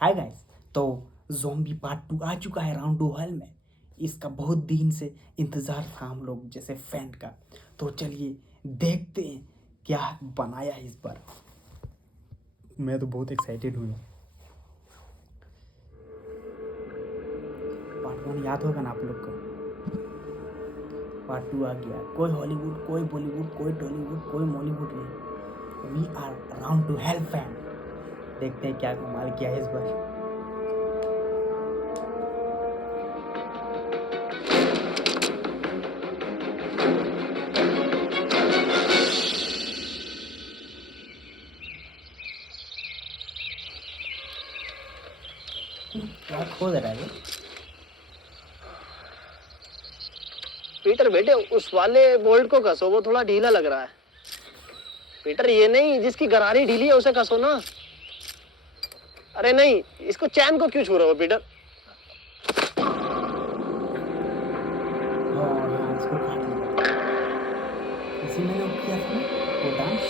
Hi guys. तो zombie part 2 आ चुका है राउंड 2 हॉल में। इसका बहुत दिन से इंतज़ार था हम लोग जैसे फैन का। तो चलिए देखते हैं क्या बनाया है इस बार। मैं तो बहुत एक्साइटेड हूँ। पार्ट 1 याद होगा ना आप लोग को। पार्ट 2 आ गया। कोई हॉलीवुड, कोई बॉलीवुड, कोई टॉलीवुड, कोई मॉलीवुड नहीं। We are round 2 hell fan. देखते हैं क्या कमाल किया है इस बार। क्या खोद रहा है? पीटर बेटे उस वाले बोल्ट को कसो, वो थोड़ा ढीला लग रहा है। पीटर ये नहीं, जिसकी गरारी ढीली है उसे कसो ना। अरे नहीं, इसको चैन को क्यों छू रहे हो पीटर? हाँ, इसको काट लिया। इसी मैंने वो किया था ना, वो डांस।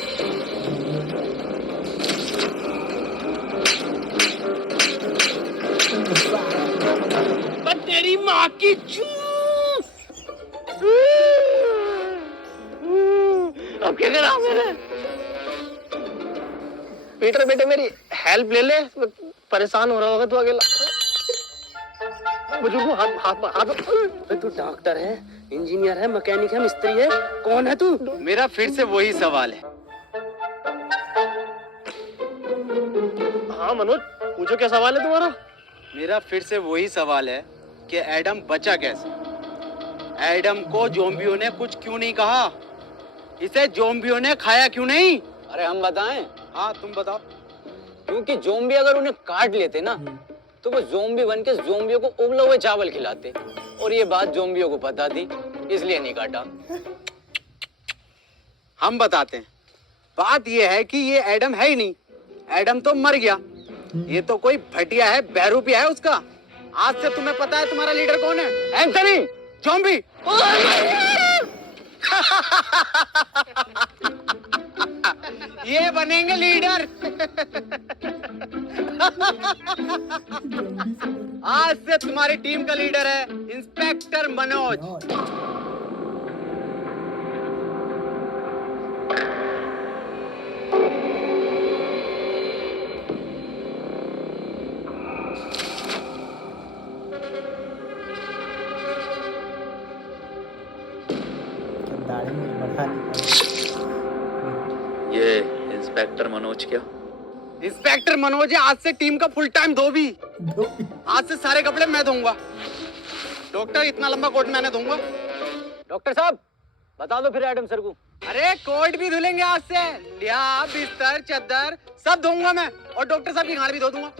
तेरी माँ की चूस। अब क्या करा मैंने? पीटर बेटे मेरी हेल्प ले ले, परेशान हो रहा होगा तू अकेला। बुजुर्ग हाथ हाथ हाथ। तू डॉक्टर है, इंजीनियर है, मैकेनिक है, मिस्त्री है, कौन है तू? मेरा फिर से वही सवाल है। हाँ मनोज, पूछो क्या सवाल है तुम्हारा? मेरा फिर से वही सवाल है कि एडम बचा कैसे? एडम को ज़ॉम्बियों ने कुछ क्यों नहीं कहा? इसे ज़ॉम्बियों ने खाया क्यों नहीं? अरे हम बताएं? हाँ तुम बताओ। क्योंकि ज़ॉम्बी अगर उन्हें काट लेते ना तो वो ज़ॉम्बी बन के ज़ॉम्बियों को उबले हुए चावल खिलाते, और ये बात ज़ॉम्बियों को पता थी, इसलिए नहीं काटा। हम बताते हैं। बात ये है कि ये एडम है ही नहीं। एडम तो मर गया। ये तो कोई भटिया है, बहरूपिया है उसका। आज से तुम्हें पता है तुम्हारा लीडर कौन है? Anthony zombie. ये बनेंगे लीडर। आज से तुम्हारी टीम का लीडर है इंस्पेक्टर मनोज। दाढ़ी में बढ़ा ली। ये इंस्पेक्टर मनोज क्या? इंस्पेक्टर मनोज है आज से टीम का फुल टाइम धोबी। आज से सारे कपड़े मैं धोऊंगा। डॉक्टर इतना लंबा कोट मैंने धोऊंगा। डॉक्टर साहब बता दो फिर एडम सर को। अरे कोट भी धुलेंगे आज से। लिया बिस्तर चद्दर सब धोऊंगा मैं, और डॉक्टर साहब की गाड़ भी धो दूंगा।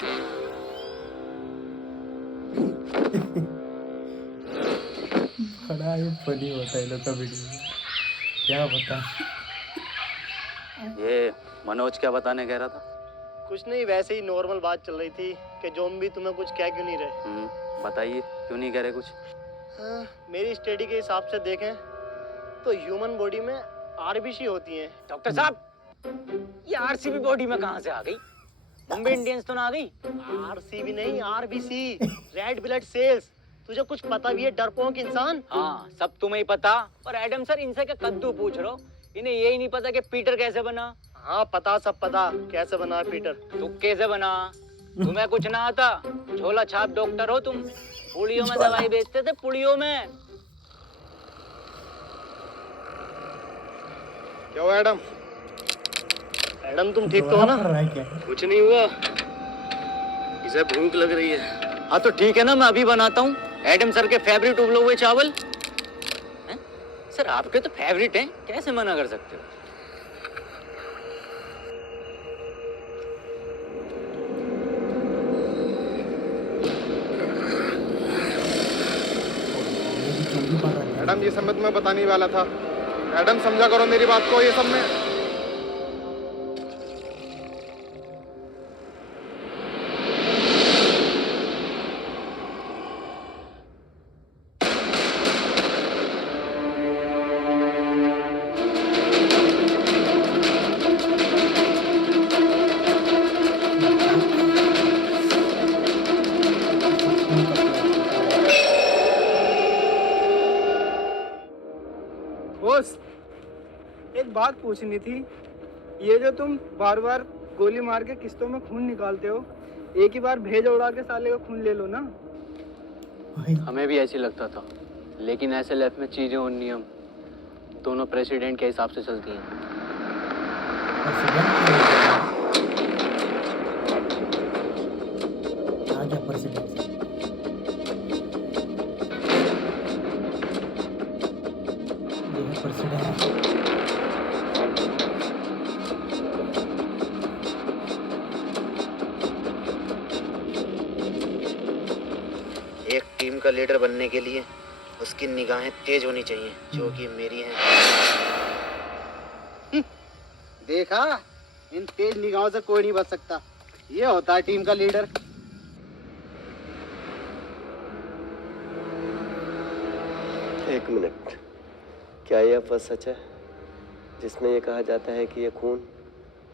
बड़ा ही फनी होता है लोग का वीडियो। क्या बता। ये मनोज क्या बताने कह रहा था? कुछ नहीं, वैसे ही नॉर्मल बात चल रही थी कि ज़ॉम्बी तुम्हें कुछ कह क्यों नहीं रहे। बताइए क्यों नहीं कह रहे कुछ? हाँ, मेरी स्टडी के हिसाब से देखें तो ह्यूमन बॉडी में आरबीसी होती हैं। डॉक्टर साहब ये आरसीबी बॉडी में कहाँ से आ गई? मुंबई इंडियंस तो ना आ गई? आरसीबी नहीं, आरबीसी, रेड ब्लड सेल्स। तुझे कुछ पता भी है डरपोक इंसान? हाँ सब तुम्हें ही पता। और एडम सर इनसे क्या कद्दू पूछ रहे हो? इन्हें यही नहीं पता कि पीटर कैसे बना? हाँ पता, सब पता कैसे बना पीटर। तू कैसे बना? तुम्हें कुछ ना आता? झोला छाप डॉक्टर हो तुम। पुड़ियों में दवाई बेचते थे, पुड़ियों में। क्या हुआ एडम? एडम तुम ठीक तो हो ना? क्या? कुछ नहीं हुआ, इसे भूख लग रही है। हाँ तो ठीक है ना, मैं अभी बनाता हूँ एडम सर के फेवरेट उबले हुए चावल। हैं? सर आपके तो फेवरेट हैं, कैसे मना कर सकते हो? एडम ये सब मैं तुम्हें बताने ही वाला था। एडम समझा करो मेरी बात को, ये सब में बात पूछनी थी। ये जो तुम बार बार गोली मार के किस्तों में खून निकालते हो, एक ही बार भेज उड़ा के साले का खून ले लो ना। हमें भी ऐसे लगता था, लेकिन ऐसे लेफ्ट में चीजें और नियम दोनों प्रेसिडेंट के हिसाब से चलती हैं। आ गया प्रेसिडेंट। ये है प्रेसिडेंट। एक टीम का लीडर बनने के लिए उसकी निगाहें तेज होनी चाहिए, जो कि मेरी हैं। देखा, इन तेज निगाहों से कोई नहीं बच सकता। ये होता है टीम का लीडर। एक मिनट, क्या यह अफवाह सच है जिसमें यह कहा जाता है कि यह खून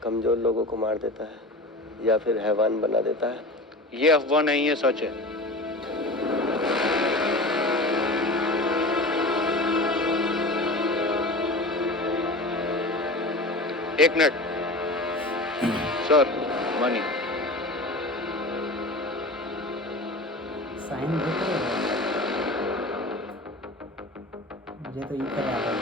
कमजोर लोगों को मार देता है या फिर हैवान बना देता है? ये अफवाह नहीं है, सच है। एक मिनट सर, मनी। साइन दे कर मुझे तो ये कर रहा था।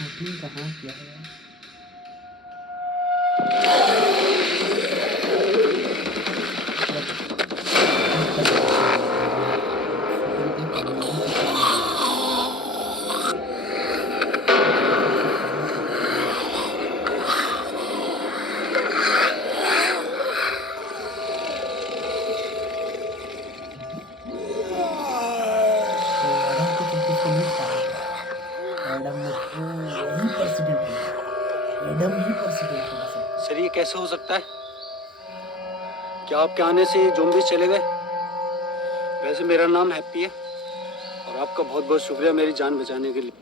शूटिंग कहाँ किया है? एडम ही प्रेसिडेंट होगा सब। सर, ये कैसे हो सकता है? क्या आपके आने से ज़ॉम्बीज़ चले गए? वैसे मेरा नाम हैप्पी है और आपका बहुत बहुत शुक्रिया मेरी जान बचाने के लिए।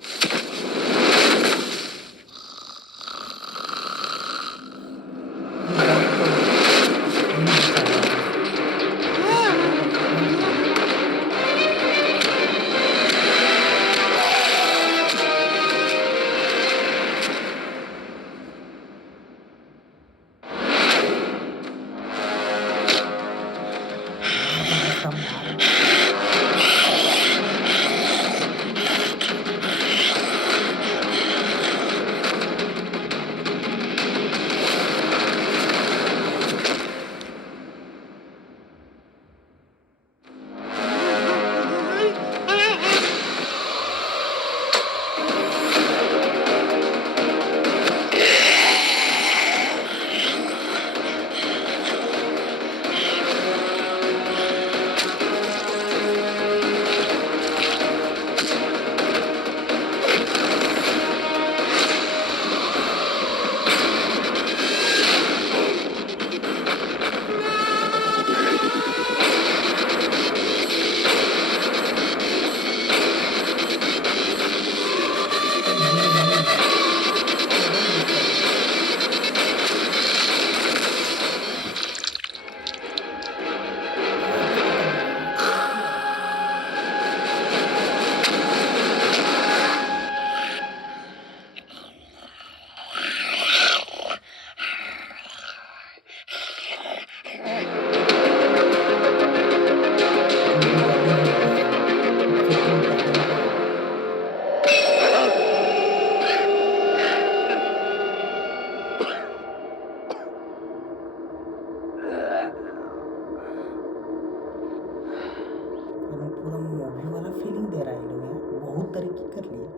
पूरा मूवी वाला फीलिंग दे रहा है ये लोग यार, बहुत तरक्की कर लिया।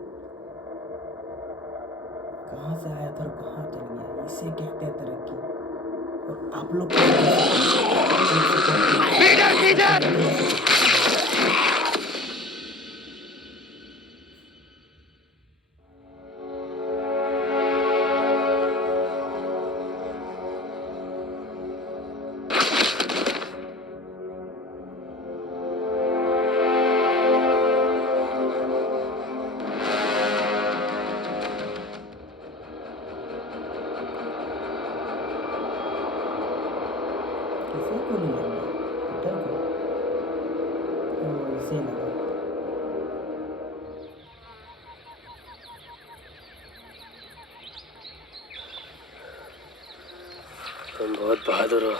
कहाँ से आया था और कहाँ चल गया, इसे कहते हैं तरक्की। और आप लोग किसी को नहीं लगा, पीटर को। इसे लगा। तुम बहुत बहादुर हो।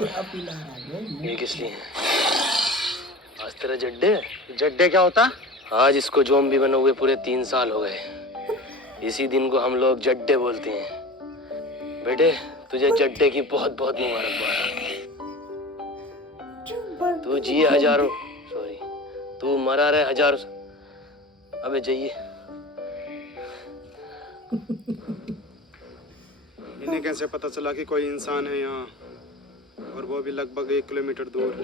क्या पिला रहा है ये किस लिए? आज तेरा जड्डे है? जड्डे क्या होता? आज इसको ज़ॉम्बी बने हुए पूरे 3 साल हो गए। इसी दिन को हम लोग जड्डे बोलते हैं। बेटे तुझे जड्डे की बहुत बहुत मुबारकबाद। तू जिए हजारों, सॉरी तू मरा रहे हजारों। अबे जाइए। इन्हें कैसे पता चला कि कोई इंसान है यहाँ, और वो भी लगभग 1 किलोमीटर दूर?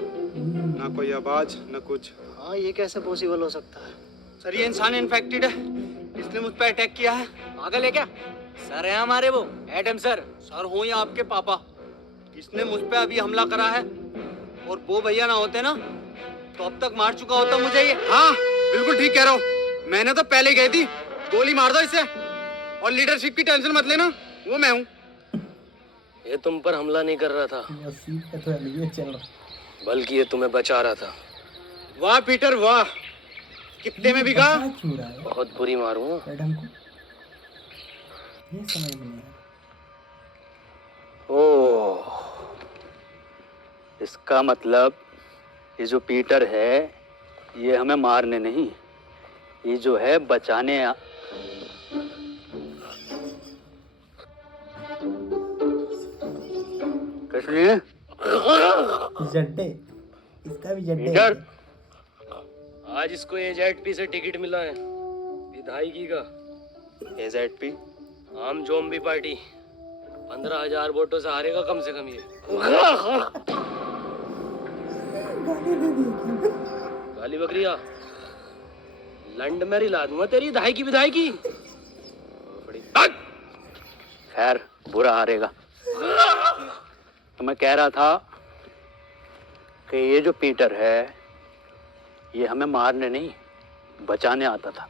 ना कोई आवाज न कुछ। हाँ, ये कैसे पॉसिबल हो सकता है? सर ये इंसान इन्फेक्टेड है, इसने मुझ पर अटैक किया है। पागल है क्या? सर है हमारे वो एडम सर। सर हो या आपके पापा, इसने मुझ पे अभी हमला करा है, और वो भैया ना होते ना तो अब तक मार चुका होता मुझे ये। हाँ बिल्कुल ठीक कह रहा हूँ, मैंने तो पहले गई थी। गोली मार दो इसे, और लीडरशिप की टेंशन मत लेना, वो मैं हूँ। ये तुम पर हमला नहीं कर रहा था, तो ये चल रहा। बल्कि ये तुम्हें बचा रहा था। वाह पीटर वाह, कितने में बिका? बहुत बुरी मारूं एडम को ये समझ में नहीं आया। ओह, इसका मतलब ये जो पीटर है ये हमें मारने नहीं, ये जो है बचाने किस लिए? जड्डे, इसका भी जड्डे पीटर, आज इसको एजेडपी से टिकट मिला है, विधायकी का। एजेडपी आम ज़ॉम्बी पार्टी 15,000 वोटों से हारेगा कम से कम ये। गाली बकरिया, लंड में रिला दूंगा तेरी धाई विधायकी। खैर बुरा हारेगा। तो मैं कह रहा था कि ये जो पीटर है ये हमें मारने नहीं बचाने आता था।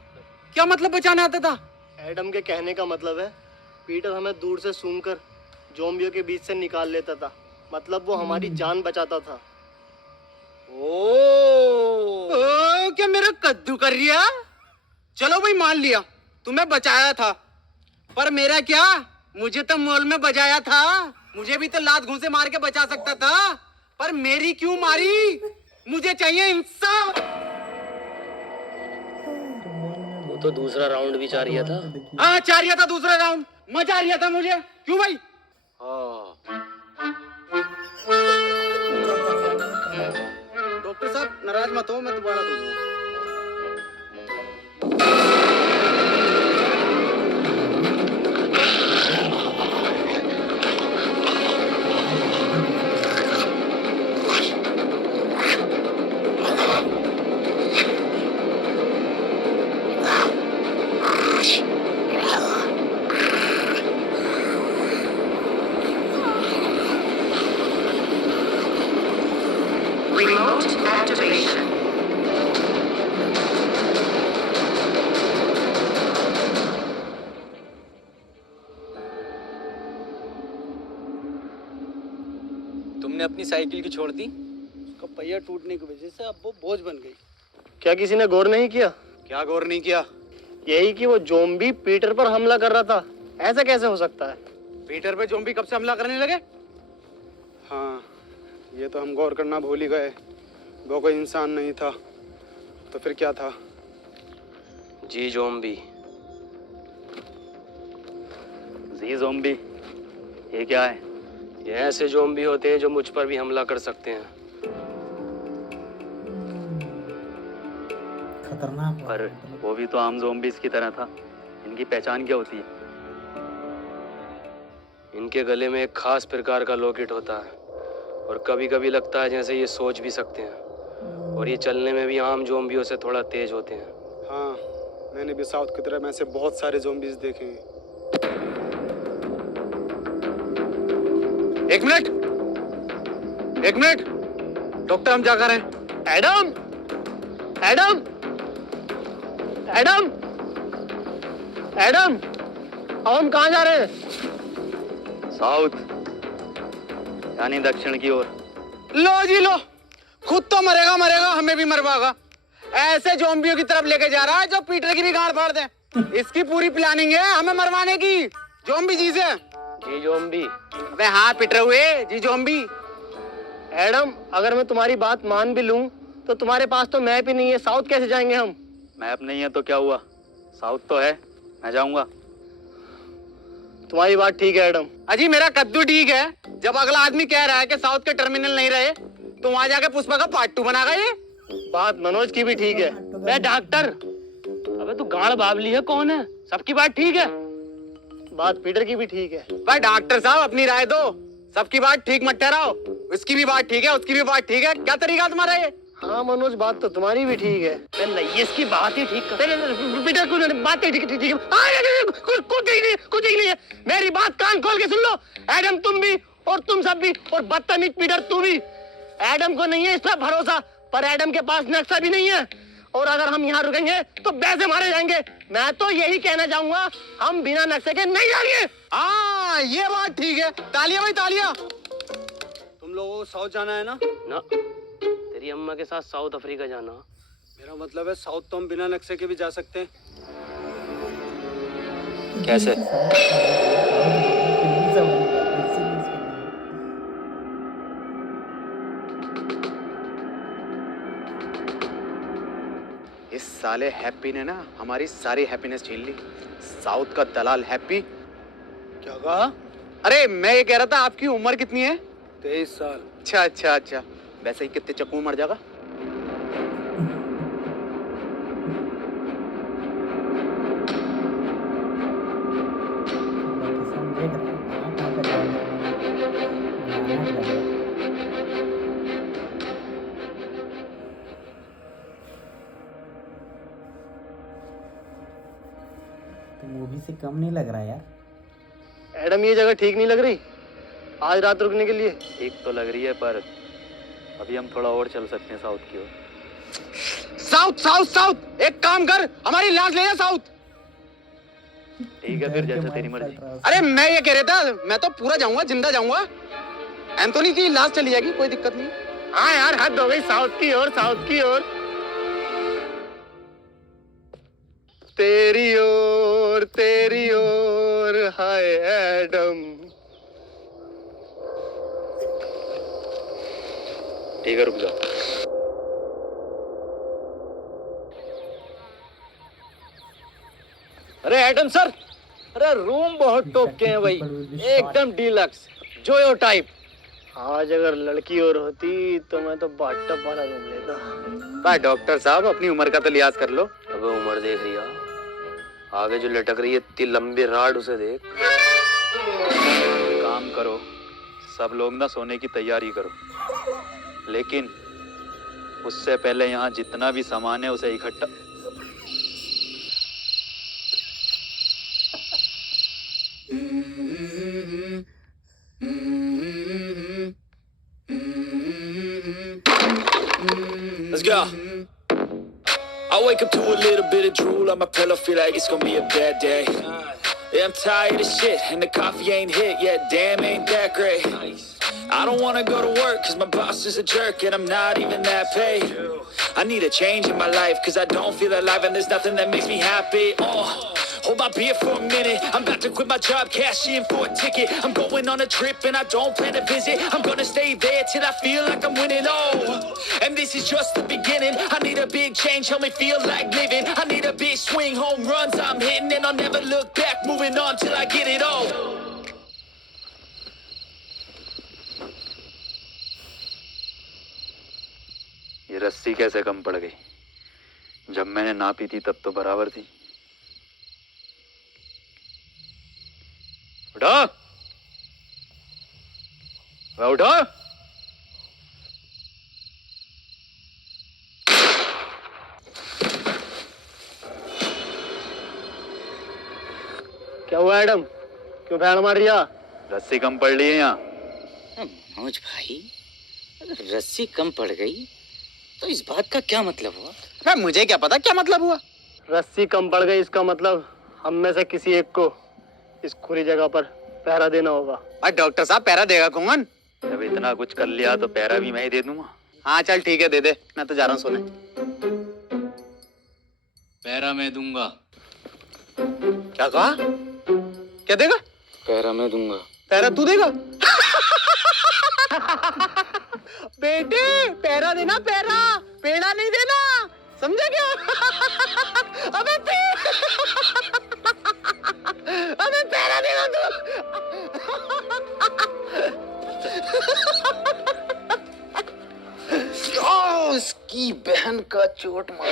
क्या मतलब बचाने आता था? एडम के कहने का मतलब है पीटर हमें दूर से सूंघकर ज़ॉम्बियों के बीच से निकाल लेता था, मतलब वो हमारी जान बचाता था। ओ, क्या मेरा कद्दू कर रिया? चलो भाई मान लिया तुम्हें बचाया था, पर मेरा क्या, मुझे तो मॉल में बजाया था। मुझे भी तो लात घूंसे मार के बचा सकता था, पर मेरी क्यों मारी? मुझे चाहिए इंसाफ। वो तो दूसरा राउंड भी चाह रहा था। हाँ चाह रहा था दूसरा राउंड, मजा आ रहा था मुझे। क्यों भाई? डॉक्टर साहब नाराज मत हो, मैं दोबारा दूंगा। Remote activation. तुमने अपनी साइकिल की छोड़ दी? उसका पहिया टूटने की वजह से अब वो बोझ बन गई। क्या किसी ने गौर नहीं किया? क्या गौर नहीं किया? यही कि वो ज़ॉम्बी पीटर पर हमला कर रहा था। ऐसा कैसे हो सकता है? पीटर पे ज़ॉम्बी कब से हमला करने लगे? हाँ ये तो हम गौर करना भूल ही गए, वो कोई इंसान नहीं था तो फिर क्या था? जी ज़ॉम्बी। जी ज़ॉम्बी, ये क्या है? ये ऐसे ज़ॉम्बी होते हैं जो मुझ पर भी हमला कर सकते हैं। खतरनाक पर वो भी तो आम ज़ॉम्बीज़ की तरह था। इनकी पहचान क्या होती है? इनके गले में एक खास प्रकार का लॉकेट होता है और कभी कभी लगता है जैसे ये सोच भी सकते हैं और ये चलने में भी आम ज़ॉम्बियों से थोड़ा तेज होते हैं। हाँ, मैंने भी साउथ की तरफ में ऐसे बहुत सारे ज़ॉम्बीज देखे हैं। एक मिनट, डॉक्टर हम क्या कर रहे हैं? एडम, एडम, एडम, एडम, अब हम कहाँ जा रहे हैं? साउथ, यानी दक्षिण की ओर। लो जी लो, खुद तो मरेगा, हमें भी मरवाएगा। ऐसे ज़ॉम्बियों की तरफ लेके जा रहा है जो पीटर की भी गांड फाड़ दे। इसकी पूरी प्लानिंग है हमें मरवाने की। ज़ॉम्बी जी से। जी ज़ॉम्बी। अबे हाँ पीटर हुए जी ज़ॉम्बी। एडम, अगर मैं तुम्हारी बात मान भी लूं तो तुम्हारे पास तो मैप ही नहीं है। साउथ कैसे जाएंगे हम? मैप नहीं है तो क्या हुआ? साउथ तो है, मैं जाऊंगा। तुम्हारी बात ठीक है एडम। अजी मेरा कद्दू ठीक है। जब अगला आदमी कह रहा है कि साउथ के टर्मिनल नहीं रहे तो वहां जाके पुष्पा का पार्ट 2 बनागा ये। बात मनोज की भी ठीक है। मैं डॉक्टर, अबे तू गाड़ बाबली है, कौन है? सबकी बात ठीक है। बात पीटर की भी ठीक है। भाई डॉक्टर साहब अपनी राय दो। सबकी बात ठीक मत ठहराओ। उसकी भी बात ठीक है, उसकी भी बात ठीक है। क्या तरीका तुम्हारा ये? हाँ मनोज, बात तो तुम्हारी भी ठीक है। नहीं, इसकी बात ही ठीक कर। पीटर कुछ बात ही ठीक है। कुछ नहीं है। मेरी बात कान खोल के सुन लो। एडम तुम भी और तुम सब भी और बदतमीज पीटर तू भी। एडम को नहीं है इस पर भरोसा, पर एडम के पास नक्शा भी नहीं है और अगर हम यहाँ रुकेंगे तो वैसे मारे जाएंगे। मैं तो यही कहना चाहूंगा, हम बिना नक्शे के नहीं जाएंगे। हाँ ये बात ठीक है। तालियां भाई तालियां। तुम लोगों को साउथ जाना है ना? ना, तेरी अम्मा के साथ साउथ अफ्रीका जाना। मेरा मतलब है साउथ तो हम बिना नक्शे के भी जा सकते हैं। कैसे? इस साले हैप्पी ने ना हमारी सारी हैप्पीनेस छीन ली। साउथ का दलाल हैप्पी। क्या कहा? अरे मैं ये कह रहा था आपकी उम्र कितनी है? 23 साल। अच्छा। वैसे ही कितने चक्कू मर जाएगा? मूवी से कम नहीं लग रहा यार। एडम, ये जगह ठीक नहीं लग रही आज रात रुकने के लिए। ठीक तो लग रही है पर अभी हम थोड़ा और चल सकते हैं साउथ की ओर। साउथ एक काम कर, हमारी लाश ले जा साउथ। ठीक है फिर, जैसे तेरी मर्जी। अरे मैं ये कह रहा था, मैं तो पूरा जाऊंगा, जिंदा जाऊंगा। एंथोनी की लाश चली जाएगी, कोई दिक्कत नहीं। हाँ यार, हद हो गई। साउथ की ओर, साउथ की ओर। तेरी ओर हाय एडम। ठीक है, रुक जाओ। अरे एडम सर, अरे रूम बहुत टॉप के हैं भाई, एकदम डीलक्स जोयो टाइप। आज अगर लड़की और होती तो मैं तो बाथटब वाला रूम लेता। भाई डॉक्टर साहब अपनी उम्र का तो लिहाज कर लो। अबे उम्र देख रही है, आगे जो लटक रही है इतनी लंबी राड, उसे देख। काम करो, सब लोग ना सोने की तैयारी करो, लेकिन उससे पहले यहाँ जितना भी सामान है उसे इकट्ठा। Let's go. I wake up to a little bit of drool on my pillow, feel like it's gonna be a bad day. Yeah, I'm tired of shit, and the coffee ain't hit yet, damn ain't that great. I don't wanna go to work, cause my boss is a jerk, and I'm not even that paid. I need a change in my life, cause I don't feel alive, and there's nothing that makes me happy. Hold my beer for a minute, I'm about to quit my job, cash in for a ticket. I'm going on a trip and I don't plan to visit. I'm gonna stay there till I feel like I'm winning, and this is just the beginning. I need a big change, help me feel like living. I need a big swing, home runs I'm hitting, and I'll never look back, moving on till I get it all. ये रस्सी कैसे कम पड़ गई? जब मैंने नापी थी तब तो बराबर थी। उठो, उठो। क्या हुआ एडम, क्यों भैंड मार रिया? रस्सी कम पड़ रही है यहाँ। मनोज भाई, अगर रस्सी कम पड़ गई तो इस बात का क्या मतलब हुआ? मैं मुझे क्या पता क्या मतलब हुआ। रस्सी कम पड़ गई इसका मतलब हम में से किसी एक को इस खुली जगह पर पहरा देना होगा। और डॉक्टर साहब पहरा देगा कौन? जब इतना कुछ कर लिया तो पैरा भी मैं ही दे दूंगा। हाँ चल ठीक है, दे दे, मैं तो जा रहा हूँ सोने। पैरा मैं दूंगा। क्या कहा? क्या देगा? पैरा मैं दूंगा। पैरा तू देगा? बेटे पैरा देना, पैरा, पेड़ा नहीं देना, समझे क्या? अबे अबे पैरा देना तू। उसकी बहन का चोट मार।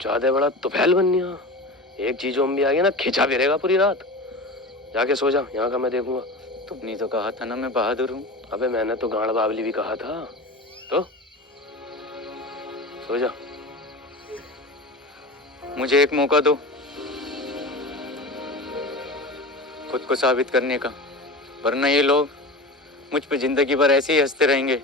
ज्यादा बड़ा तुफैल बननिया, एक चीज भी आ गया ना खिंचा फिरेगा पूरी रात। जाके सो जा, यहाँ का मैं देखूंगा। तुमने तो कहा था ना मैं बहादुर हूँ। अबे मैंने तो गांड बावली भी कहा था। तो सो जा। मुझे एक मौका दो खुद को साबित करने का, वरना ये लोग मुझ पे जिंदगी भर ऐसे ही हंसते रहेंगे।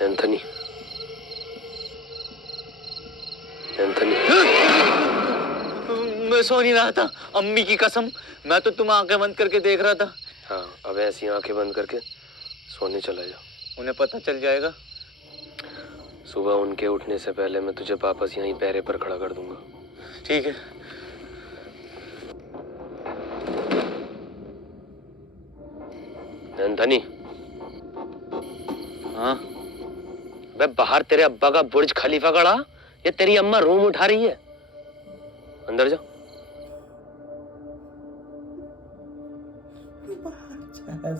एंथनी, एंथनी, मैं सो नहीं रहा था, अम्मी की कसम, मैं तो तुम आंखें बंद करके देख रहा था। हाँ अब ऐसी आंखें बंद करके सोने चला जा। उन्हें पता चल जाएगा। सुबह उनके उठने से पहले मैं तुझे वापस यहीं पैरे पर खड़ा कर दूंगा। ठीक है। एंथनी। हाँ बे बाहर तेरे अब्बा का बुर्ज खलीफा खड़ा, ये तेरी अम्मा रूम उठा रही है। अंदर जा।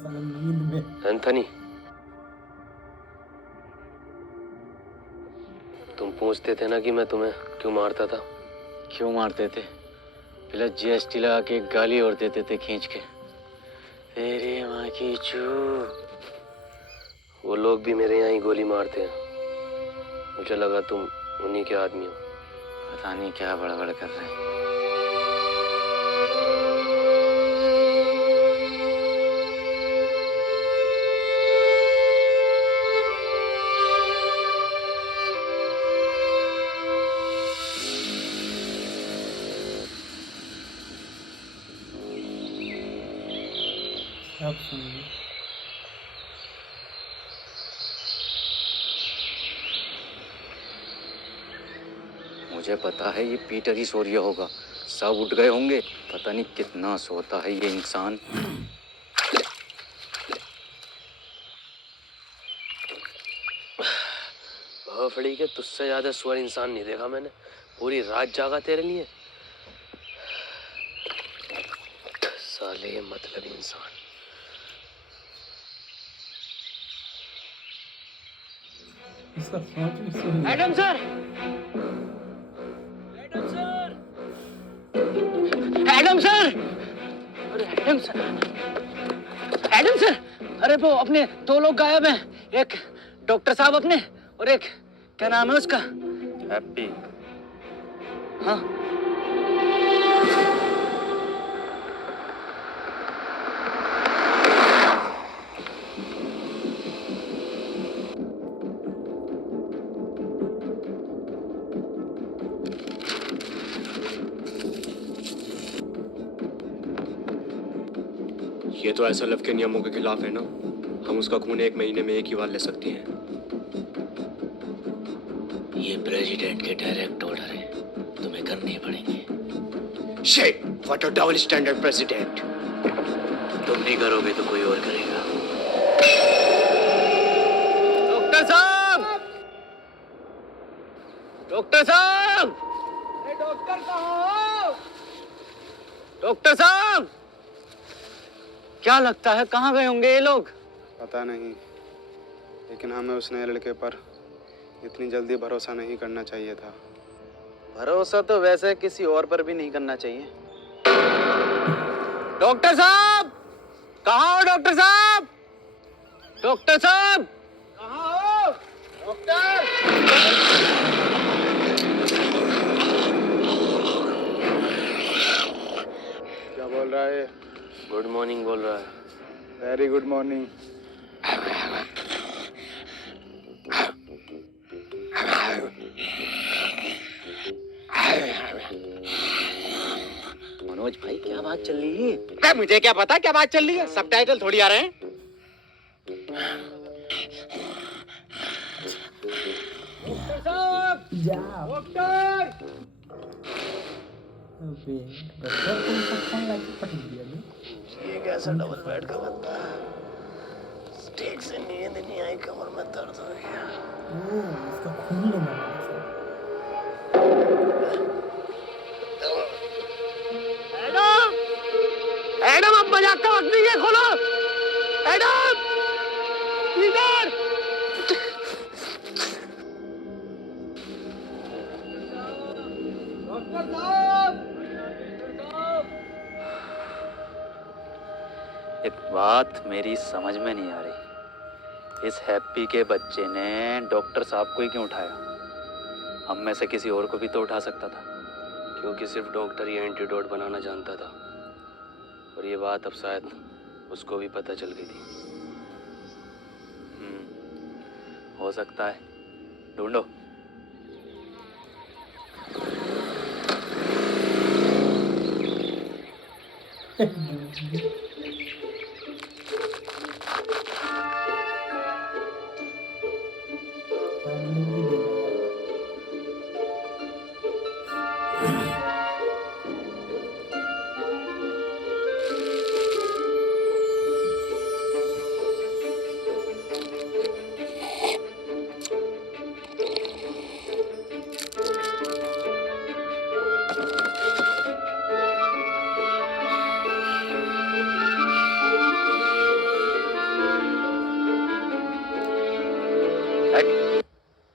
नींद में। एंथनी, तुम पूछते थे ना कि मैं तुम्हें क्यों मारता था। क्यों मारते थे? पहले जीएसटी लगा के एक गाली और देते थे खींच के, तेरी माँ की चू। वो लोग भी मेरे यहाँ ही गोली मारते हैं। मुझे लगा तुम उन्हीं के आदमी हो। पता नहीं क्या बड़बड़ कर रहे हैं। अब सुनिए। मुझे पता है ये पीटर ही सो रिया होगा, सब उठ गए होंगे, पता नहीं कितना सोता है ये इंसान। भोफड़ी के तुझसे ज्यादा सुअर इंसान नहीं देखा मैंने, पूरी रात जागा तेरे लिए। साले ये मतलब इंसान। इसका सोच भी सुन। एडम सर, एडम सर, अरे एडम सर, एडम सर, अरे वो अपने दो लोग गायब हैं, एक डॉक्टर साहब अपने और एक क्या नाम है उसका? हैप्पी। हाँ ये तो ऐसा लव के नियमों के खिलाफ है ना, हम उसका खून 1 महीने में एक ही बार ले सकते हैं। ये प्रेसिडेंट के डायरेक्ट ऑर्डर है, तुम्हें करने ही पड़ेंगे। Shit, what a double standard president. तुम नहीं करोगे तो कोई और करेगा। डॉक्टर साहब, डॉक्टर साहब, डॉक्टर साहब, डॉक्टर साहब, क्या लगता है कहाँ गए होंगे ये लोग? पता नहीं, लेकिन हमें उस नए लड़के पर इतनी जल्दी भरोसा नहीं करना चाहिए था। भरोसा तो वैसे किसी और पर भी नहीं करना चाहिए। डॉक्टर साहब, कहाँ हो डॉक्टर साहब? डॉक्टर साहब, कहाँ हो? डॉक्टर, क्या बोल रहा है? गुड मॉर्निंग बोल रहा है। Very good morning. मनोज भाई क्या बात चल रही है? मुझे क्या पता क्या बात चल रही है, सबटाइटल थोड़ी आ रहे हैं। डॉक्टर साहब, जा डॉक्टर, अबे डॉक्टर को इनका फोन लाके पटक दिया बे। ये कैसा डबल बेड का बंदा है, ठीक से नींद नहीं आई, कमर में दर्द हो गया। ओ इसका खून लेना है। एडम, एडम अब मजाक का वक्त नहीं है, खोलो। एडम, इधर। डॉक्टर साहब, एक बात मेरी समझ में नहीं आ रही, इस हैप्पी के बच्चे ने डॉक्टर साहब को ही क्यों उठाया? हम में से किसी और को भी तो उठा सकता था। क्योंकि सिर्फ डॉक्टर ही एंटीडोट बनाना जानता था, और ये बात अब शायद उसको भी पता चल गई थी। हो सकता है, ढूंढो।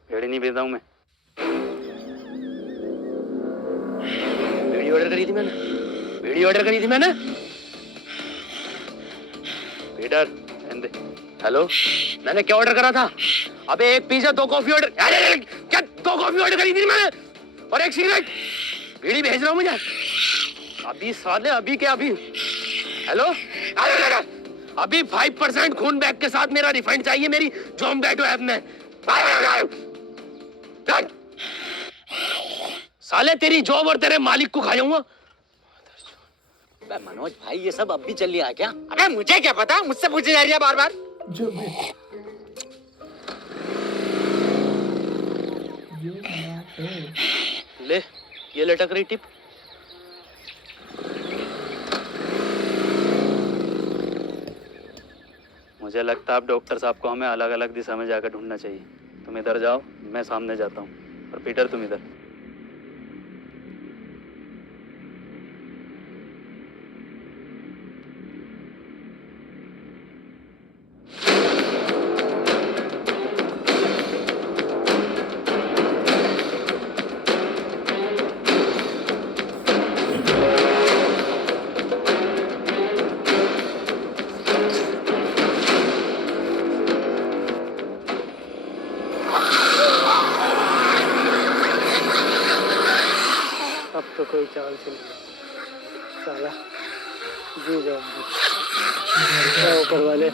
भेड़ नहीं भेजता हूँ मैं। वीडियो ऑर्डर करी थी मैंने, वीडियो ऑर्डर करी थी मैंने। पीटर दे। हेलो, मैंने क्या ऑर्डर करा था? अबे एक पिज्जा, 2 कॉफी ऑर्डर। क्या 2 कॉफी ऑर्डर करी थी मैंने, और 1 सिगरेट। बीड़ी भेज रहा हूँ मुझे अभी, साले अभी के अभी। हेलो, अभी 5% खून बैग के साथ मेरा रिफंड चाहिए मेरी ज़ोमैटो ऐप में। साले तेरी जॉब और तेरे मालिक को खा जाऊंगा। मनोज भाई ये सब अब भी चल रहा है क्या? अबे मुझे क्या पता, मुझसे पूछे जा रही है बार बार। जो भी ये बात है। ले, ये लटक रही टिप। मुझे लगता है अब डॉक्टर साहब को हमें अलग अलग दिशा में जाकर ढूंढना चाहिए। तुम इधर जाओ, मैं सामने जाता हूँ, और पीटर तुम इधर। अब तो कोई चांस ही नहीं। साला जी जाऊंगी। ऊपर वाले,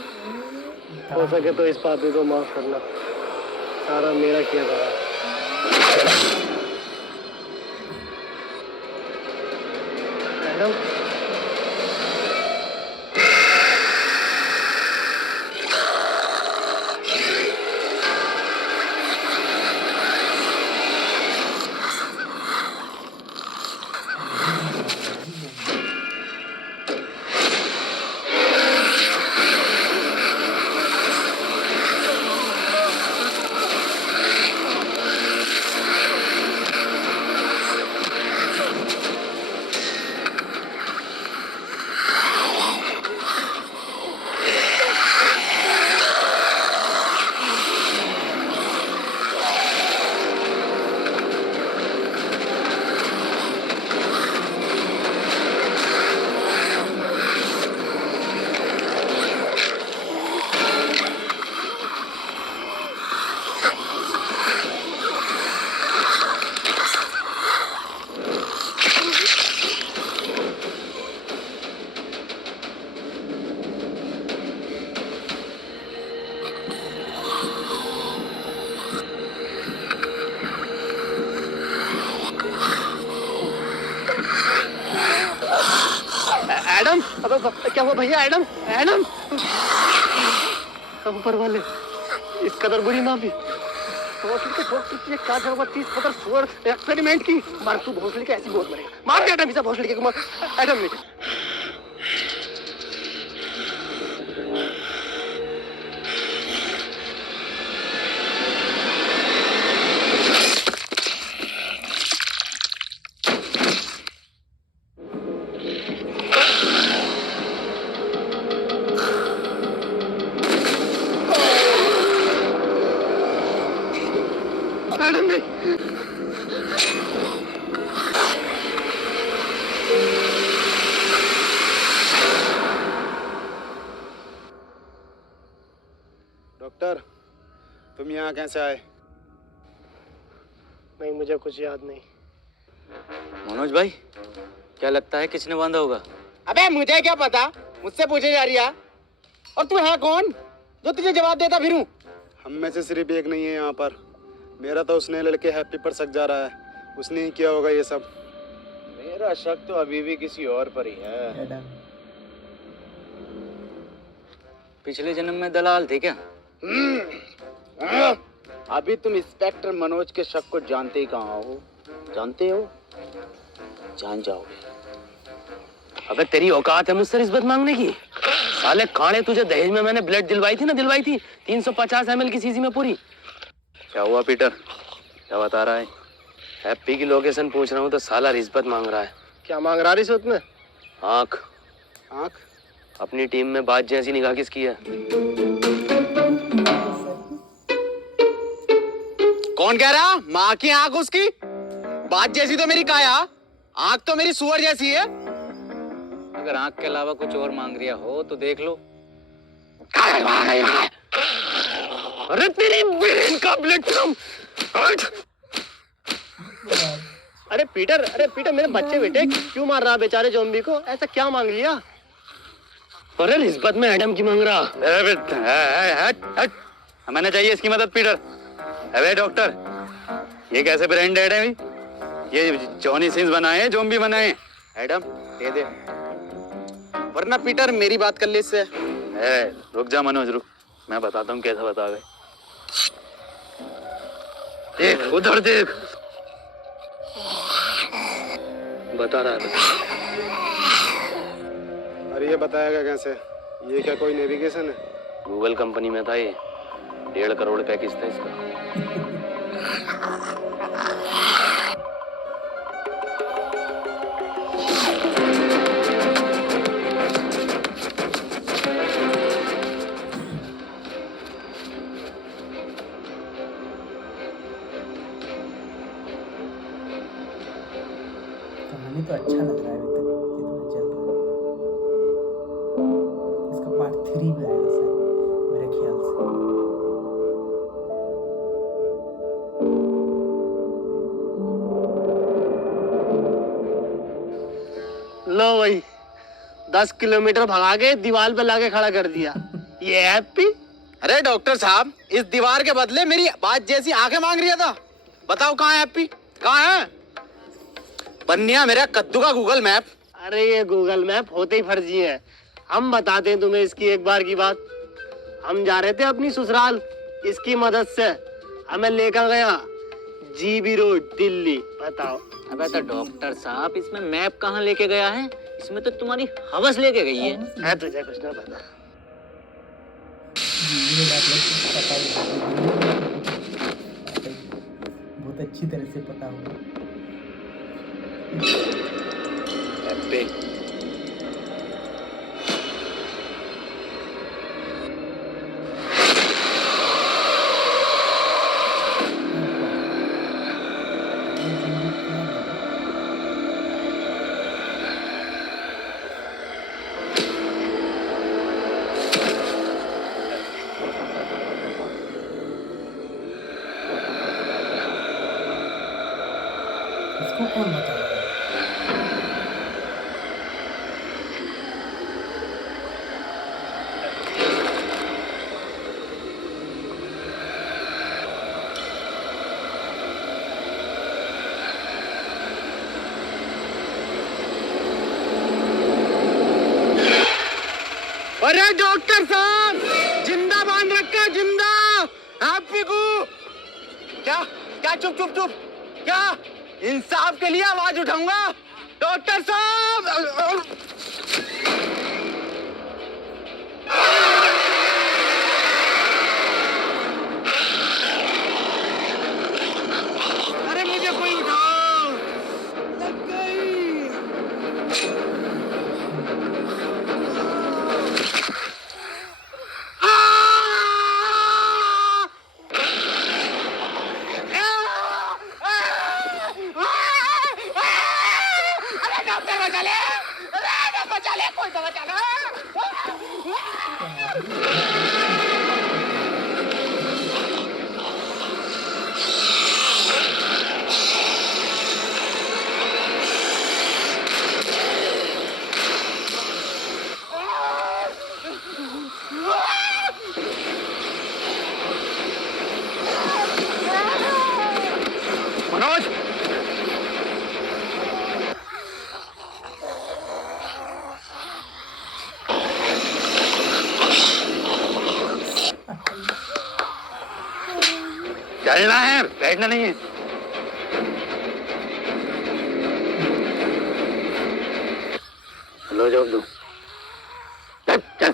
हो सके तो इस पापी को माफ करना। सारा मेरा किया था। मैडम, एडम, अब क्या हुआ भैया? एडम, एडम, अब ऊपर वाले, इस कदर बुरी ना भी। भोसड़ी के ठोक की एक 430 सुअर एक्सपेरिमेंट की। मार तू भोसड़ी के ऐसी बहुत मरेगा। मार दे एडम, इसे भोसड़ी के मार। एडम नहीं। एडम नहीं। डॉक्टर, तुम यहाँ कैसे आए? नहीं, मुझे कुछ याद नहीं। मनोज भाई, क्या लगता है किसने बांधा होगा? अबे मुझे क्या पता, मुझसे पूछे जा रही है। और तू है कौन जो तुझे जवाब देता फिरूं? हम में से सिर्फ एक नहीं है यहाँ पर। मेरा तो उसने लड़के हैप्पी पर शक जा रहा है। उसने ही किया होगा ये सब। मेरा शक तो अभी भी किसी और पर ही है। पिछले जन्म में दलाल थे क्या? अभी तुम इंस्पेक्टर मनोज के शक को जानते ही कहाँ हो? जानते हो? जान जाओगे। अबे तेरी औकात है मुझसे रिश्वत मांगने की? साले कांडे, तुझे दहेज में मैंने ब्लड दिलवाई थी 350 ml की शीशी में पूरी। क्या हुआ पीटर, क्या बता रहा है? हैप्पी की लोकेशन पूछ रहा हूँ तो साला रिश्वत मांग रहा है। क्या मांग रहा रिश्वत में? आँख। आँख? अपनी टीम में बात जैसी निगाह किसकी है? कौन कह रहा? माँ की आंख उसकी? बात जैसी तो मेरी काया, आंख तो मेरी सुअर जैसी है। अगर आंख के अलावा कुछ और मांग रिया हो तो देख लो। अरे तेरी बहन का ब्लड कम। अरे पीटर, मेरे बच्चे बेटे क्यों मार रहा बेचारे ज़ॉम्बी को? ऐसा क्या मांग लिया? अरे रिश्वत में एडम की मांग रहा। हमें चाहिए इसकी मदद पीटर। अबे डॉक्टर, ये कैसे ब्रांडेड है? ये जॉनी सिंस बनाए हैं, ज़ॉम्बी बनाए? एडम दे दे, वरना पीटर मेरी बात कर ले इससे। रुक जा मनोज, रुक, मैं बताता हूँ कैसे बता गए। देख उधर देख। बता रहा है। अरे ये बताएगा कैसे? ये क्या कोई नेविगेशन है? गूगल कंपनी में था ये, 1.5 करोड़ पैकेज था इसका। कहानी तो अच्छा लग रहा है अभी तक जितना चल रहा है। इसका पार्ट 3 भी आएगा शायद मेरे ख्याल से। लो भाई 10 किलोमीटर भगा के दीवार पे लाके खड़ा कर दिया। ये हैप्पी? अरे डॉक्टर साहब, इस दीवार के बदले मेरी बात जैसी आंखें मांग रहा था। बताओ कहाँ है हैप्पी, कहाँ है? बन्निया मेरा कद्दू का गूगल मैप। अरे ये गूगल मैप होते ही फर्जी है। हम बताते हैं तुम्हें इसकी एक बार की बात। हम जा रहे थे अपनी ससुराल, इसकी मदद से हमें लेकर गया जीबी रोड दिल्ली। बताओ। अबे तो डॉक्टर साहब इसमें मैप कहाँ लेके गया है? इसमें तो तुम्हारी हवस लेके गई है। तुझे कुछ ना पता। बहुत अच्छी तरह से पता होगा। हैप्पी, इसको कौन बताएगा? अरे डॉक्टर साहब, जिंदा बांध रखा, जिंदा हैप्पी को। क्या क्या? चुप चुप चुप। क्या? इंसाफ के लिए आवाज उठाऊंगा डॉक्टर साहब। अरे मुझे कोई उठाओ, लग गई। मनोज, चलना है, बैठना नहीं है। लो जवाब दो। चल चल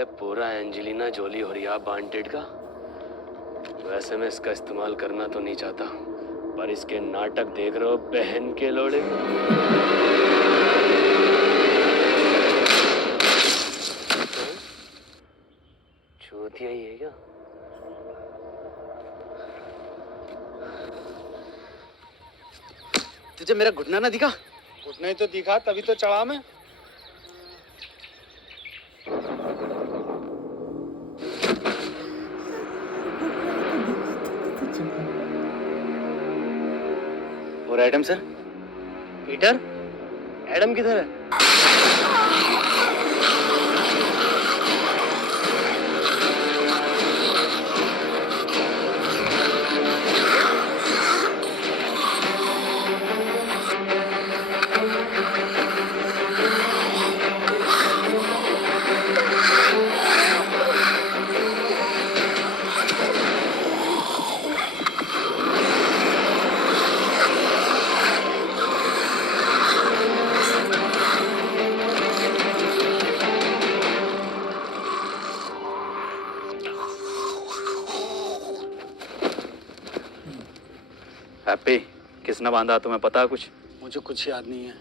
अबे पूरा एंजेलिना जोली हो रही वांटेड का। वैसे मैं इसका इस्तेमाल करना तो नहीं चाहता, पर इसके नाटक देख रहे हो बहन के लोड़े। चूतिया ही है क्या? तुझे मेरा घुटना ना दिखा? घुटना ही तो दिखा, तभी तो चढ़ा मैं। और एडम सर? पीटर, एडम किधर है? हैप्पी, किसने बांधा तुम्हें पता है कुछ? मुझे कुछ याद नहीं है।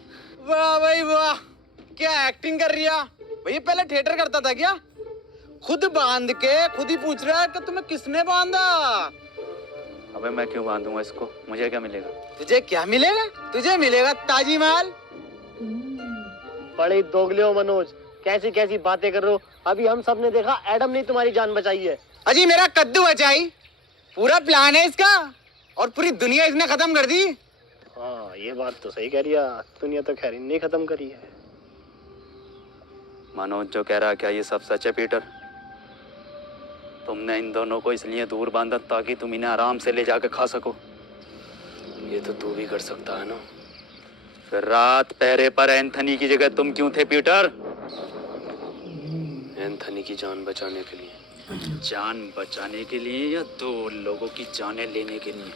वाह भाई वाह, क्या एक्टिंग कर रिया भैया। पहले थिएटर करता था क्या? खुद बांध के खुद ही पूछ रहा है कि तुम्हें किसने बांधा। अबे मैं क्यों बांधूंगा इसको, मुझे क्या मिलेगा? तुझे क्या मिलेगा? तुझे मिलेगा ताजी माल। बड़े दोगले हो मनोज, कैसी कैसी बातें कर रहे हो। अभी हम सब ने देखा एडम ने तुम्हारी जान बचाई है। अजी मेरा कद्दू बचाई, पूरा प्लान है इसका, और पूरी दुनिया इसने खत्म कर दी। हाँ ये बात तो सही कह रही है, दुनिया तो खैर नहीं खत्म करी है। मनोज जो कह रहा है, क्या ये सब सच है पीटर? तुमने इन दोनों को इसलिए दूर बांधा ताकि तुम इन्हें आराम से ले जाकर खा सको। ये तो तू भी कर सकता है ना। फिर रात पहरे पर एंथनी की जगह तुम क्यों थे पीटर? एंथनी की जान बचाने के लिए। जान बचाने के लिए या दो लोगों की जानें लेने के लिए?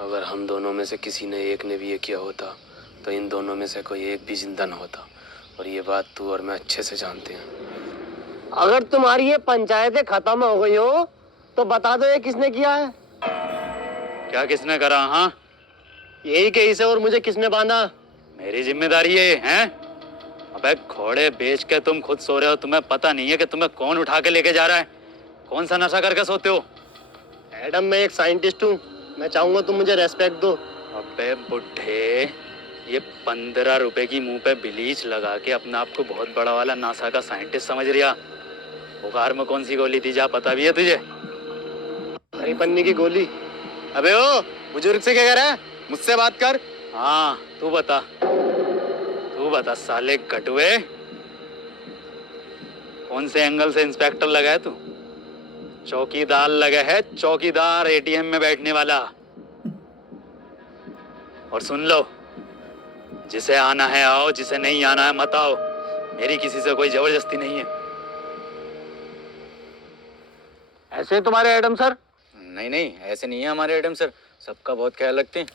अगर हम दोनों में से किसी ने एक ने भी ये किया होता तो इन दोनों में से कोई एक भी जिंदा न होता, और ये बात तू और मैं अच्छे से जानते हैं। अगर तुम्हारी ये पंचायतें खत्म हो गई हो तो बता दो ये किसने किया है। क्या किसने करा? हाँ यही कि इसे और मुझे किसने बांधा? मेरी जिम्मेदारी है? अबे घोड़े बेच के तुम खुद सो रहे हो, तुम्हें पता नहीं है कि तुम्हें कौन उठा के लेके जा रहा है? कौन सा नशा करके सोते हो? एडम मैं एक साइंटिस्ट हूँ, मैं चाहूंगा तुम मुझे रेस्पेक्ट दो। अबे बुढ़े, ये 15 रुपए की मुंह पे ब्लीच लगा के अपने आप को बहुत बड़ा वाला नासा का साइंटिस्ट समझ रिया। बुखार में कौन सी गोली थी जा पता भी है तुझे? हरी पन्नी की गोली। अबे ओ बुजुर्ग से क्या कह रहा है? मुझसे बात कर। हाँ तू बता साले कटुए, कौन से एंगल से इंस्पेक्टर लगा है तू? चौकीदार लगा है, चौकीदार एटीएम में बैठने वाला। और सुन लो, जिसे आना है आओ, जिसे नहीं आना है मत आओ। मेरी किसी से कोई जबरदस्ती नहीं है। ऐसे तुम्हारे एडम सर? नहीं ऐसे नहीं है हमारे एडम सर, सबका बहुत ख्याल रखते हैं।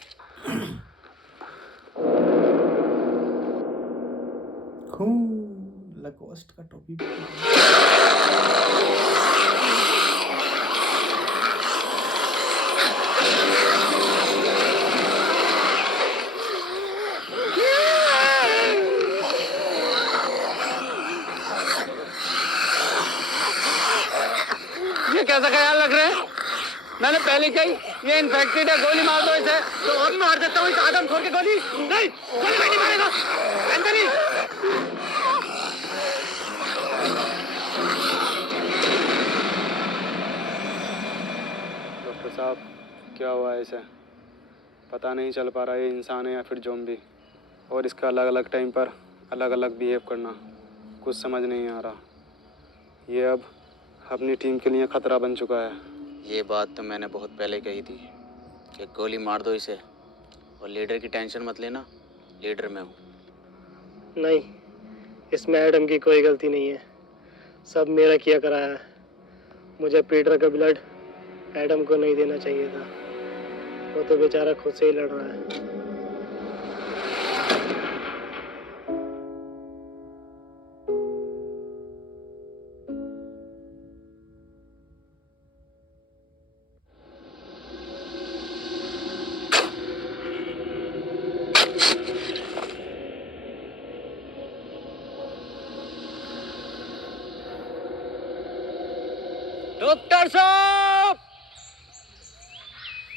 लगोस्ट का टोपी। ये कैसा ख्याल रख रहे हैं? मैंने पहले कही ये इन्फेक्टेड है, गोली मार दो इसे। तो और मार देता हूँ इस आदम खोर के। गोली नहीं, गोली नहीं मारेगा एंथनी। डॉक्टर साहब क्या हुआ है इसे? पता नहीं चल पा रहा ये इंसान है या फिर ज़ॉम्बी, और इसका अलग अलग टाइम पर अलग अलग बिहेव करना कुछ समझ नहीं आ रहा। ये अब अपनी टीम के लिए खतरा बन चुका है। ये बात तो मैंने बहुत पहले कही थी कि गोली मार दो इसे, और लीडर की टेंशन मत लेना, लीडर मैं हूँ। नहीं, इसमें एडम की कोई गलती नहीं है, सब मेरा किया कराया है। मुझे पीटर का ब्लड एडम को नहीं देना चाहिए था, वो तो बेचारा खुद से ही लड़ रहा है। डॉक्टर साहब,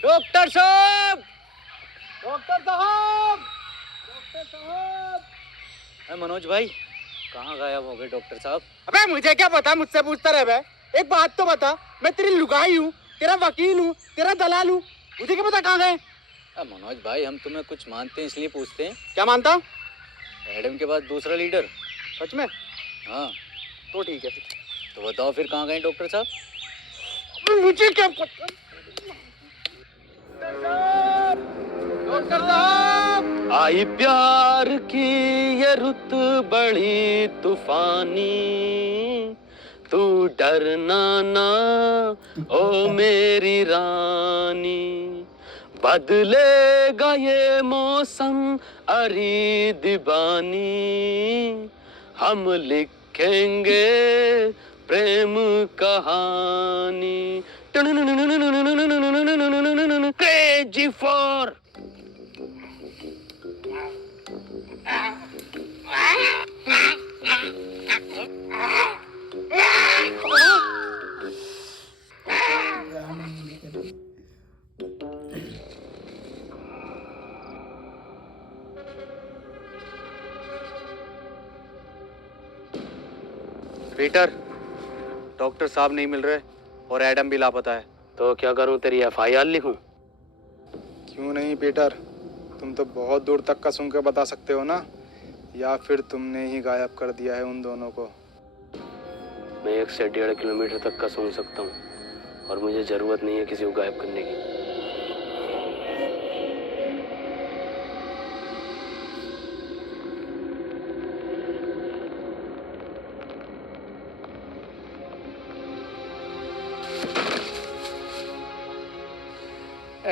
डॉक्टर साहब, डॉक्टर साहब, डॉक्टर साहब। मनोज भाई कहाँ गायब हो गए डॉक्टर साहब? अबे मुझे क्या पता, मुझसे पूछता रहे बे। एक बात तो बता, मैं तेरी लुगाई हूँ, तेरा वकील हूँ, तेरा दलाल हूँ, मुझे क्या पता कहाँ गए? मनोज भाई हम तुम्हें कुछ मानते हैं इसलिए पूछते हैं। क्या मानता? एडम के बाद दूसरा लीडर। सच में? हाँ तो ठीक है। तो बताओ फिर कहाँ गए डॉक्टर साहब? मुझे क्या पता। डॉक्टर साहब, आई प्यार की ये रुत बड़ी तूफानी, तू डरना ना ओ मेरी रानी, बदलेगा ये मौसम अरी दीवानी, हम लिखेंगे प्रेम कहानी, क्रेजी फॉर। पीटर, डॉक्टर साहब नहीं मिल रहे और एडम भी लापता है। तो क्या करूं, तेरी एफआईआर लिखूं? क्यों नहीं पीटर, तुम तो बहुत दूर तक का सुन के बता सकते हो ना, या फिर तुमने ही गायब कर दिया है उन दोनों को? मैं 1 से 1.5 किलोमीटर तक का सुन सकता हूँ और मुझे जरूरत नहीं है किसी को गायब करने की।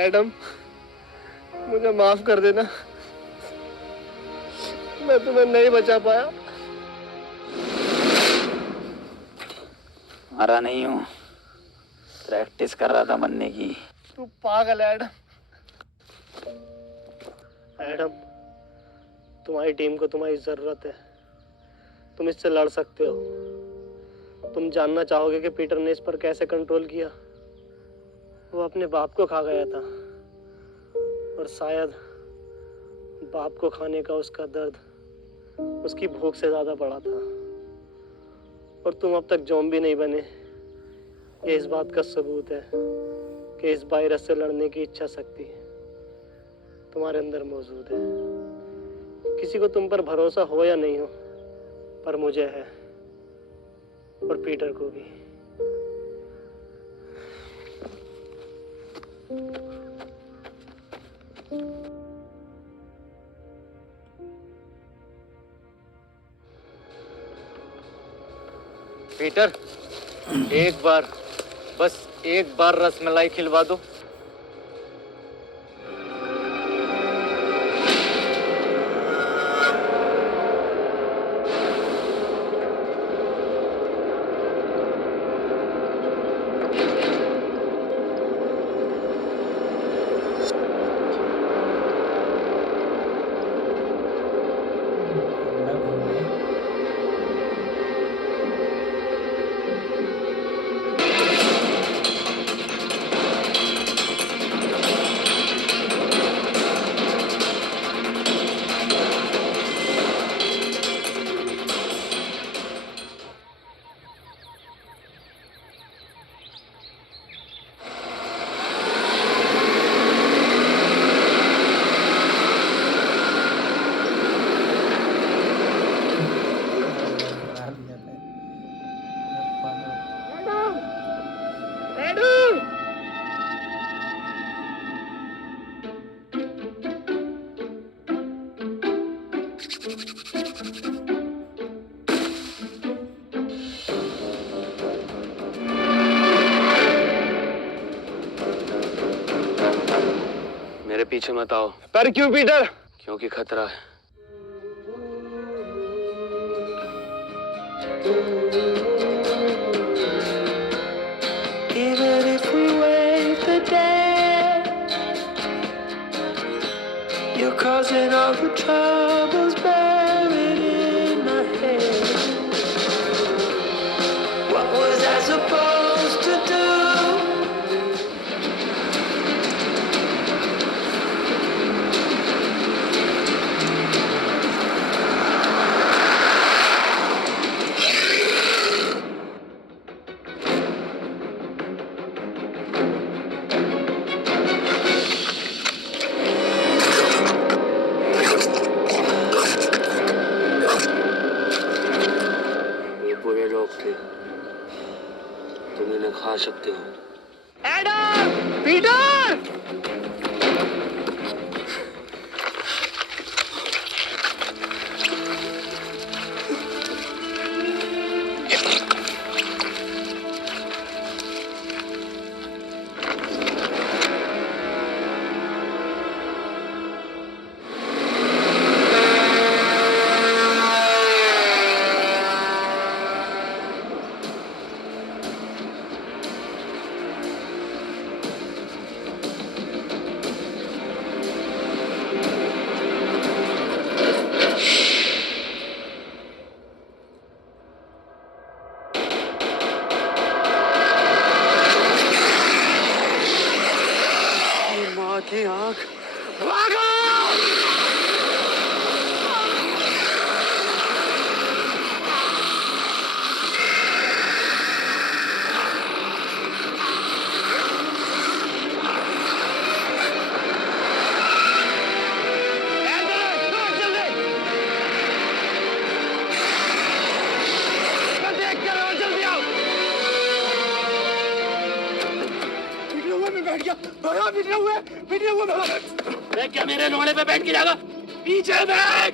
एडम, मुझे माफ कर देना, मैं तुम्हें नहीं बचा पाया। मरा नहीं हूँ, प्रैक्टिस कर रहा था मरने की। तू पागल है एडम। एडम, तुम्हारी टीम को तुम्हारी जरूरत है, तुम इससे लड़ सकते हो। तुम जानना चाहोगे कि पीटर ने इस पर कैसे कंट्रोल किया। वो अपने बाप को खा गया था और शायद बाप को खाने का उसका दर्द उसकी भूख से ज्यादा बड़ा था। और तुम अब तक ज़ॉम्बी नहीं बने, ये इस बात का सबूत है कि इस वायरस से लड़ने की इच्छा शक्ति तुम्हारे अंदर मौजूद है। किसी को तुम पर भरोसा हो या नहीं हो, पर मुझे है, और पीटर को भी। पीटर, एक बार, बस एक बार रसमलाई खिलवा दो। मेरे पीछे मत आओ। पर क्यों पीटर? क्योंकि खतरा है। Even if we wait the day, you're causing all the troubles buried in my head. What was I supposed to do? खा सकते हो। एडम! पीटर! माँ की आँख। भागो! क्या मेरे लोड़े पे बैठ के जाएगा? पीछे बैठ।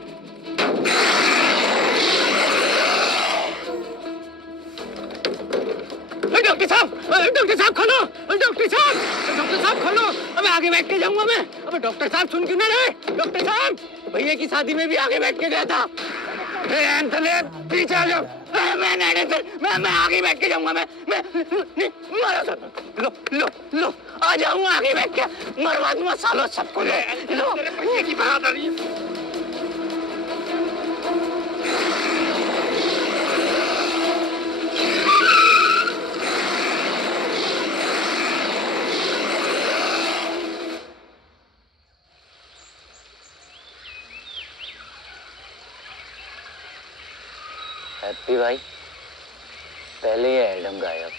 डॉक्टर साहब खोलो। डॉक्टर साहब खोलो। अबे आगे बैठ के जाऊंगा मैं। अबे डॉक्टर साहब सुन क्यों ना रहे? डॉक्टर साहब भैया की शादी में भी आगे बैठ के गया था। एंथनी पीछे आ जाओ। मैं आगे बैठ के जाऊंगा। मैं मारो सर। लो आ जाऊंगा आगे बैठ के। मरवा दूंगा सालों सबको। लो भैया की बात आ रही है। हैप्पी भाई, पहले ये एडम गायब,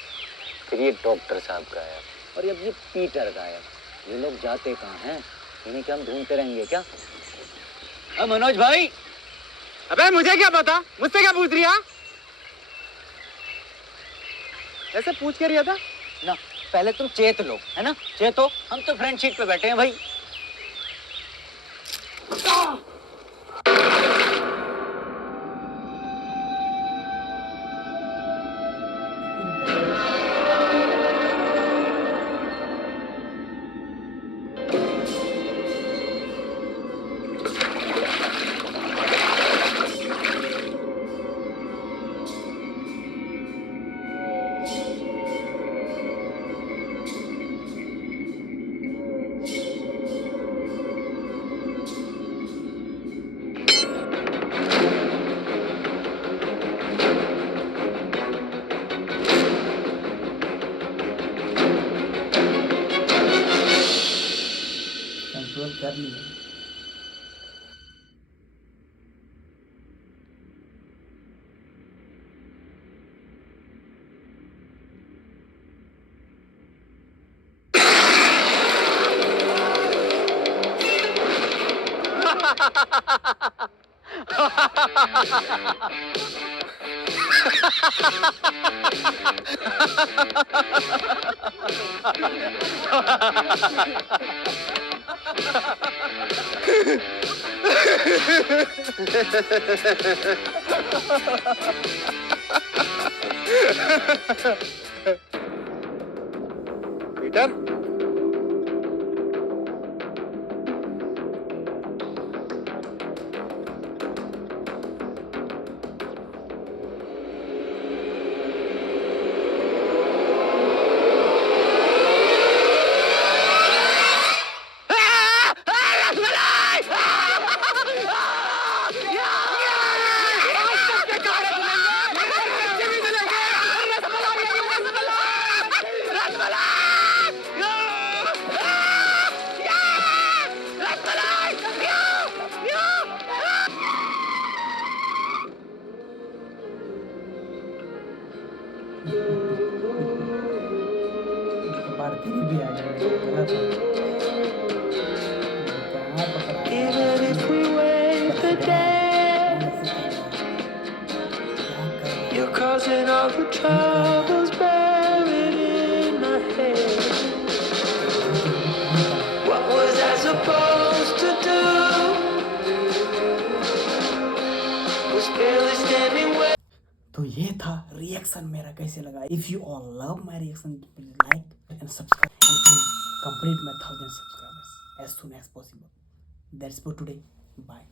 फिर ये डॉक्टर साहब गायब, और अब ये पीटर गायब। ये लोग जाते कहाँ हैं? इन्हें क्या हम ढूंढते रहेंगे क्या? मनोज भाई। अबे मुझे क्या पता? मुझसे क्या पूछ रही है? ऐसे पूछ के रही था ना, पहले तुम चेत लो, है ना? चेतो, हम तो फ्रंट सीट पे बैठे हैं भाई। कंट्रोल कर लिया। पीटर, भारतीय भी आ गया। Even if we wait the day, you're causing all the troubles buried supposed to do was barely standing where. तो ये था रिएक्शन मेरा, कैसे लगा? If you all love my reaction please like and subscribe and please complete my 1000 subscribers as soon as possible. That's for today. Bye.